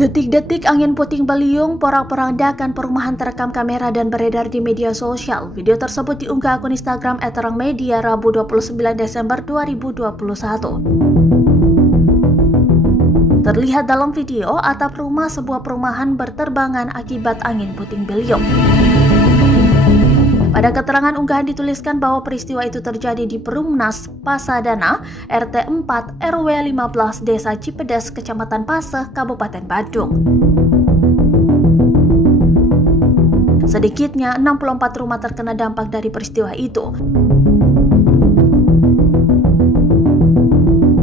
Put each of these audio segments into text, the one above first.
Detik-detik angin puting beliung porak-porandakan perumahan terekam kamera dan beredar di media sosial. Video tersebut diunggah akun Instagram @terangmedia Rabu 29 Desember 2021. Terlihat dalam video, atap rumah sebuah perumahan berterbangan akibat angin puting beliung. Pada keterangan unggahan dituliskan bahwa peristiwa itu terjadi di Perumnas, Pasadana, RT 4, RW 15, Desa Cipedes, Kecamatan Paseh, Kabupaten Badung. Sedikitnya 64 rumah terkena dampak dari peristiwa itu.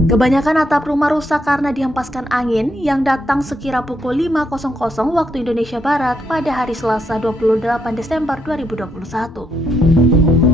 Kebanyakan atap rumah rusak karena dihempaskan angin yang datang sekira pukul 5.00 waktu Indonesia Barat pada hari Selasa 28 Desember 2021.